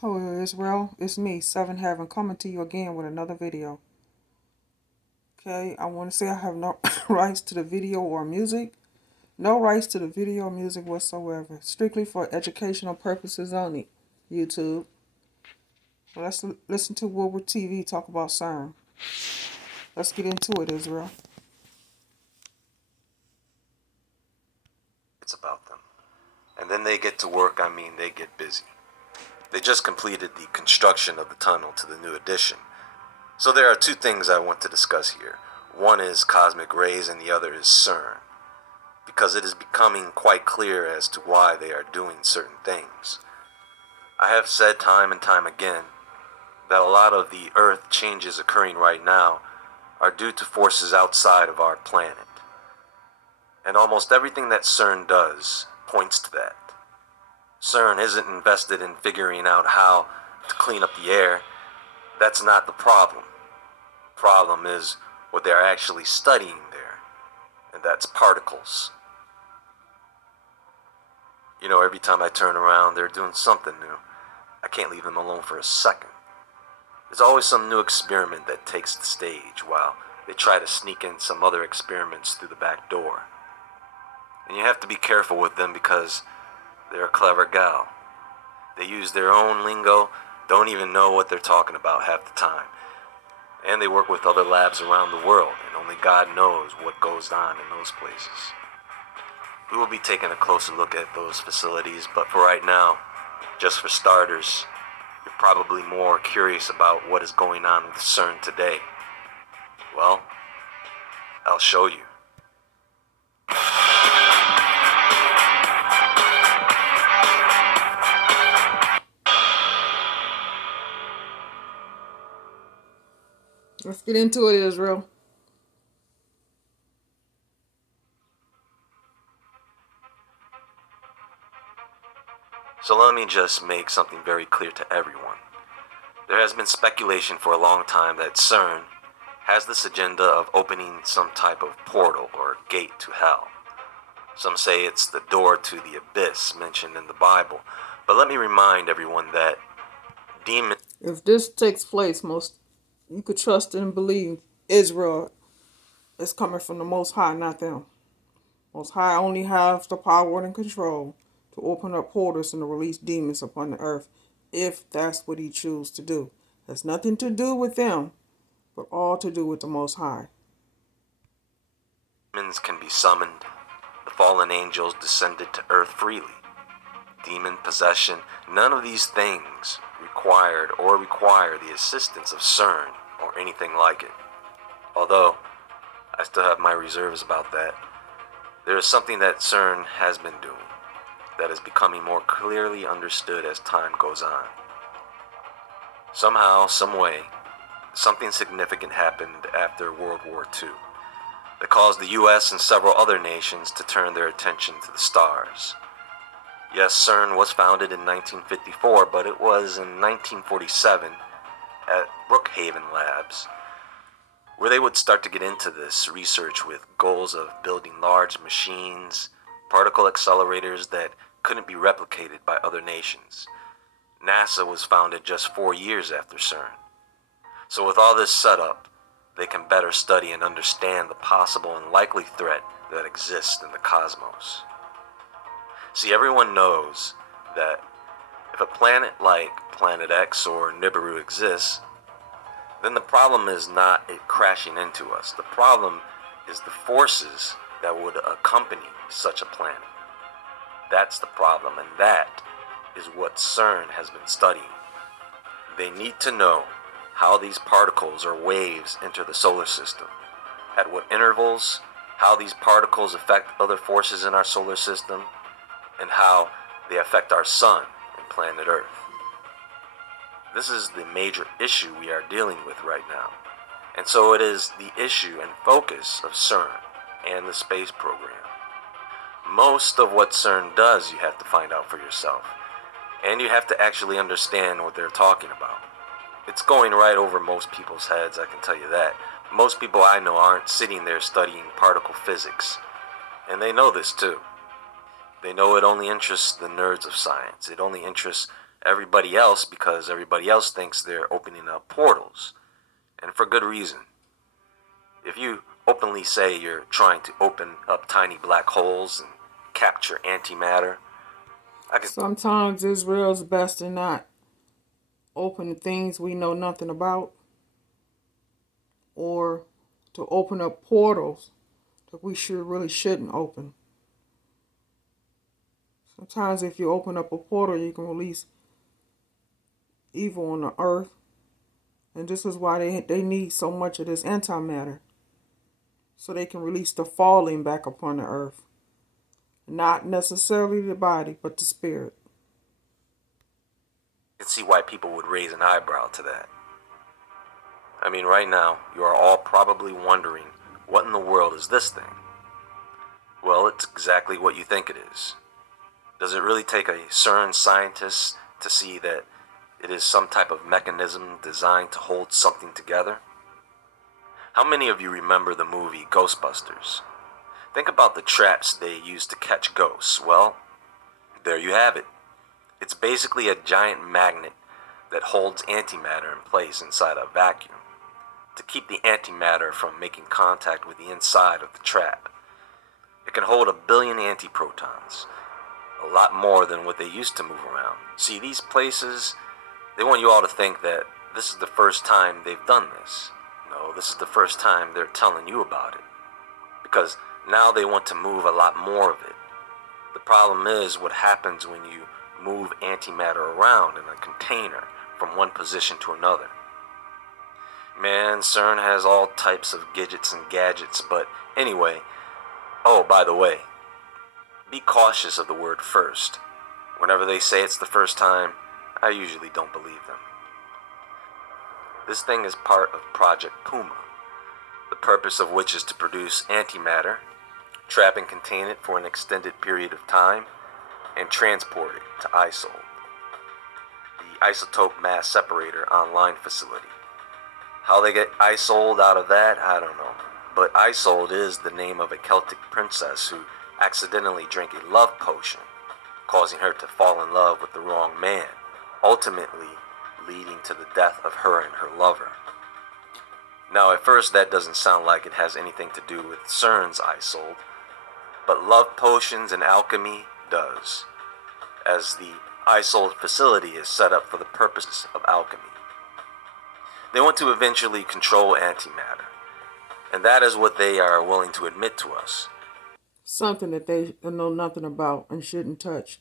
Hello Israel, it's me, Seven Heaven, coming to you again with another video. Okay, I want to say I have no rights to the video or music. No rights to the video or music whatsoever. Strictly for educational purposes only. YouTube. Well, let's listen to Woodward TV talk about CERN. Let's get into it, Israel. It's about them. And then they get to work, they get busy. They just completed the construction of the tunnel to the new addition. So there are two things I want to discuss here. One is cosmic rays and the other is CERN. Because it is becoming quite clear as to why they are doing certain things. I have said time and time again that a lot of the Earth changes occurring right now are due to forces outside of our planet. And almost everything that CERN does points to that. CERN isn't invested in figuring out how to clean up the air. That's not the problem. The problem is what they're actually studying there, and that's particles. You know, every time I turn around, they're doing something new. I can't leave them alone for a second. There's always some new experiment that takes the stage while they try to sneak in some other experiments through the back door. And you have to be careful with them because they're a clever gal. They use their own lingo, don't even know what they're talking about half the time. And they work with other labs around the world, and only God knows what goes on in those places. We will be taking a closer look at those facilities, but for right now, just for starters, you're probably more curious about what is going on with CERN today. Well, I'll show you. Let's get into it, Israel. So let me just make something very clear to everyone. There has been speculation for a long time that CERN has this agenda of opening some type of portal or gate to hell. Some say it's the door to the abyss mentioned in the Bible. But let me remind everyone that demons... If this takes place, you could trust and believe Israel is coming from the Most High, not them. Most High only has the power and control to open up portals and to release demons upon the earth, if that's what he chooses to do. Has nothing to do with them, but all to do with the Most High. Demons can be summoned. The fallen angels descended to earth freely. Demon possession, none of these things required or require the assistance of CERN or anything like it. Although, I still have my reserves about that. There is something that CERN has been doing that is becoming more clearly understood as time goes on. Somehow, some way, something significant happened after World War II that caused the US and several other nations to turn their attention to the stars. Yes, CERN was founded in 1954, but it was in 1947 at Brookhaven Labs where they would start to get into this research with goals of building large machines, particle accelerators that couldn't be replicated by other nations. NASA was founded just 4 years after CERN. So with all this set up, they can better study and understand the possible and likely threat that exists in the cosmos. See, everyone knows that if a planet like Planet X or Nibiru exists, then the problem is not it crashing into us. The problem is the forces that would accompany such a planet. That's the problem, and that is what CERN has been studying. They need to know how these particles or waves enter the solar system, at what intervals, how these particles affect other forces in our solar system, and how they affect our sun and planet Earth. This is the major issue we are dealing with right now. And so it is the issue and focus of CERN and the space program. Most of what CERN does you have to find out for yourself. And you have to actually understand what they're talking about. It's going right over most people's heads, I can tell you that. Most people I know aren't sitting there studying particle physics. And they know this too. They know it only interests the nerds of science. It only interests Everybody else because everybody else thinks they're opening up portals, and for good reason. If you openly say you're trying to open up tiny black holes and capture antimatter, I could. Sometimes Israel's best to not open things we know nothing about, or to open up portals that we really shouldn't open. Sometimes if you open up a portal, you can release evil on the earth. And this is why they need so much of this antimatter. So they can release the falling back upon the earth. Not necessarily the body, but the spirit. I can see why people would raise an eyebrow to that. I mean, right now, you are all probably wondering, what in the world is this thing? Well, it's exactly what you think it is. Does it really take a CERN scientist to see that it is some type of mechanism designed to hold something together? How many of you remember the movie Ghostbusters? Think about the traps they used to catch ghosts. Well, there you have it. It's basically a giant magnet that holds antimatter in place inside a vacuum to keep the antimatter from making contact with the inside of the trap. It can hold 1 billion antiprotons, a lot more than what they used to move around. See, these places, they want you all to think that this is the first time they've done this. No, this is the first time they're telling you about it. Because now they want to move a lot more of it. The problem is what happens when you move antimatter around in a container from one position to another. Man, CERN has all types of gadgets and gadgets, but anyway, oh, by the way, be cautious of the word first. Whenever they say it's the first time, I usually don't believe them. This thing is part of Project Puma, the purpose of which is to produce antimatter, trap and contain it for an extended period of time, and transport it to ISOL, the Isotope Mass Separator Online Facility. How they get ISOL'd out of that, I don't know. But Isolde is the name of a Celtic princess who accidentally drank a love potion, causing her to fall in love with the wrong man, ultimately leading to the death of her and her lover. Now, at first, that doesn't sound like it has anything to do with CERN's Isolde, but love potions and alchemy does, as the Isolde facility is set up for the purposes of alchemy. They want to eventually control antimatter, and that is what they are willing to admit to us. Something that they know nothing about and shouldn't touch.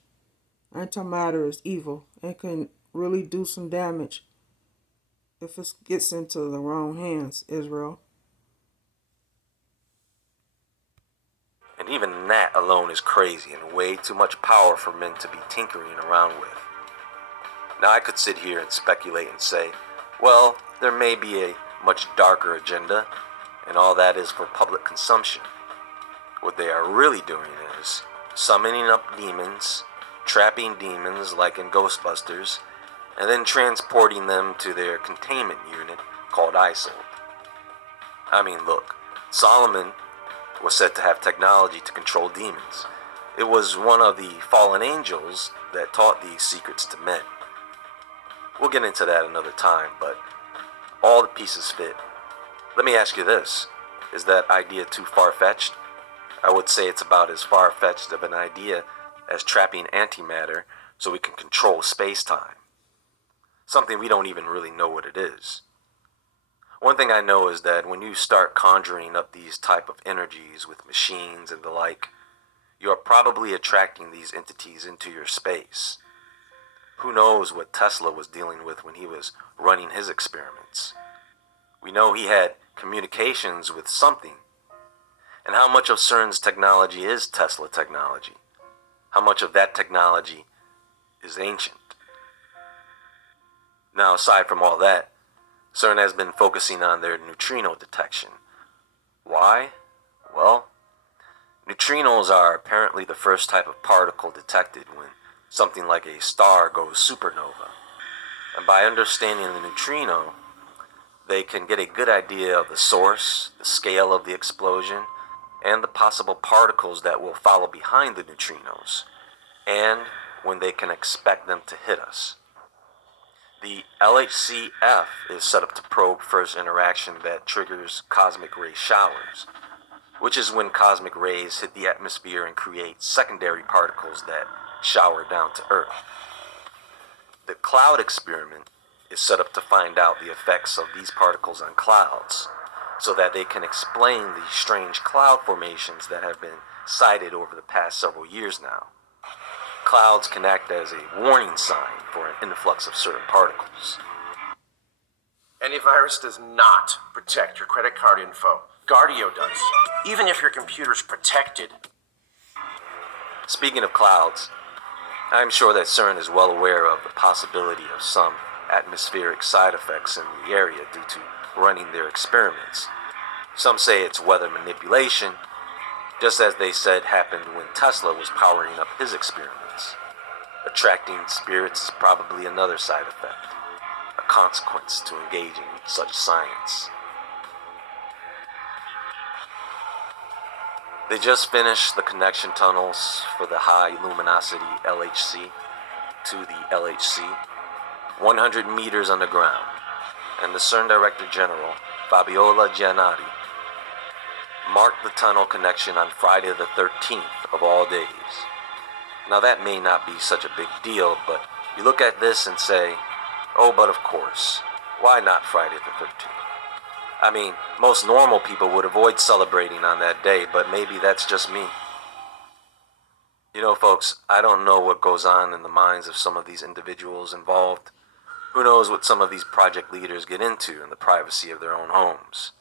Antimatter is evil and can really do some damage if it gets into the wrong hands, Israel. And even that alone is crazy and way too much power for men to be tinkering around with. Now I could sit here and speculate and say, well, there may be a much darker agenda, and all that is for public consumption. What they are really doing is summoning up demons, trapping demons like in Ghostbusters, and then transporting them to their containment unit called Isolde. I mean, look, Solomon was said to have technology to control demons. It was one of the fallen angels that taught these secrets to men. We'll get into that another time, but all the pieces fit. Let me ask you this. Is that idea too far-fetched? I would say it's about as far-fetched of an idea as trapping antimatter so we can control space-time. Something we don't even really know what it is. One thing I know is that when you start conjuring up these type of energies with machines and the like, you are probably attracting these entities into your space. Who knows what Tesla was dealing with when he was running his experiments? We know he had communications with something. And how much of CERN's technology is Tesla technology? How much of that technology is ancient? Now, aside from all that, CERN has been focusing on their neutrino detection. Why? Well, neutrinos are apparently the first type of particle detected when something like a star goes supernova. And by understanding the neutrino, they can get a good idea of the source, the scale of the explosion, and the possible particles that will follow behind the neutrinos, and when they can expect them to hit us. LHC-F is set up to probe first interaction that triggers cosmic ray showers, which is when cosmic rays hit the atmosphere and create secondary particles that shower down to Earth. The cloud experiment is set up to find out the effects of these particles on clouds, so that they can explain the strange cloud formations that have been sighted over the past several years now. Clouds can act as a warning sign for an influx of certain particles. Antivirus does not protect your credit card info. Guardio does. Even if your computer's protected. Speaking of clouds, I'm sure that CERN is well aware of the possibility of some atmospheric side effects in the area due to running their experiments. Some say it's weather manipulation, just as they said happened when Tesla was powering up his experiments. Attracting spirits is probably another side effect, a consequence to engaging in such science. They just finished the connection tunnels for the high luminosity LHC to the LHC, 100 meters underground, and the CERN Director General, Fabiola Giannotti, marked the tunnel connection on Friday the 13th of all days. Now that may not be such a big deal, but you look at this and say, oh, but of course, why not Friday the 13th? I mean, most normal people would avoid celebrating on that day, but maybe that's just me. You know, folks, I don't know what goes on in the minds of some of these individuals involved. Who knows what some of these project leaders get into in the privacy of their own homes.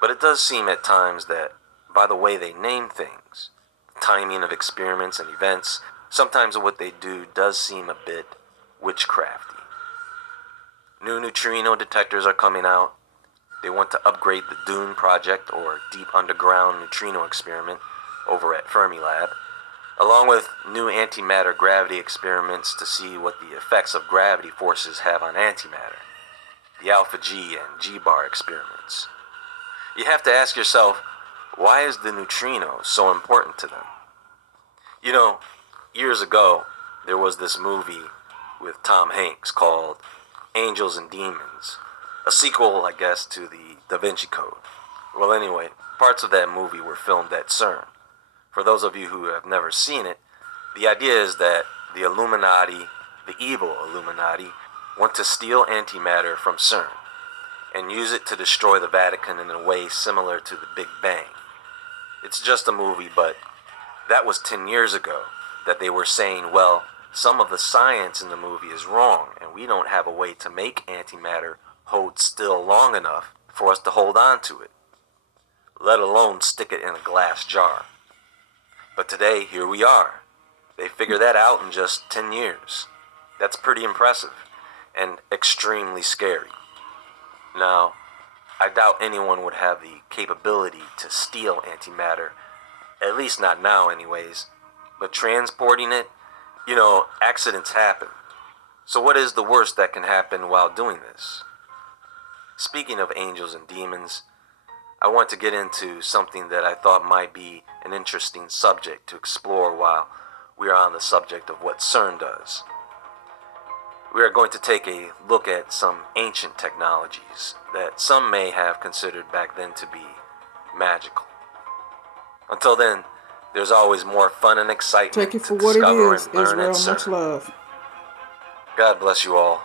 But it does seem at times that, by the way they name things, the timing of experiments and events, sometimes what they do does seem a bit witchcrafty. New neutrino detectors are coming out. They want to upgrade the DUNE project, or Deep Underground Neutrino Experiment, over at Fermilab, along with new antimatter gravity experiments to see what the effects of gravity forces have on antimatter, the Alpha G and G-bar experiments. You have to ask yourself, why is the neutrino so important to them? You know, years ago, there was this movie with Tom Hanks called Angels and Demons, a sequel, I guess, to the Da Vinci Code. Well, anyway, parts of that movie were filmed at CERN. For those of you who have never seen it, the idea is that the Illuminati, the evil Illuminati, want to steal antimatter from CERN and use it to destroy the Vatican in a way similar to the Big Bang. It's just a movie, but that was 10 years ago that they were saying, well, some of the science in the movie is wrong, and we don't have a way to make antimatter hold still long enough for us to hold on to it, let alone stick it in a glass jar. But today, here we are. They figured that out in just 10 years. That's pretty impressive and extremely scary. Now, I doubt anyone would have the capability to steal antimatter, at least not now anyways, but transporting it, you know, accidents happen. So what is the worst that can happen while doing this? Speaking of angels and demons, I want to get into something that I thought might be an interesting subject to explore while we are on the subject of what CERN does. We are going to take a look at some ancient technologies that some may have considered back then to be magical. Until then, there's always more fun and excitement Take it for to what it discover is, and learn Israel. at Much CERN. love. God bless you all.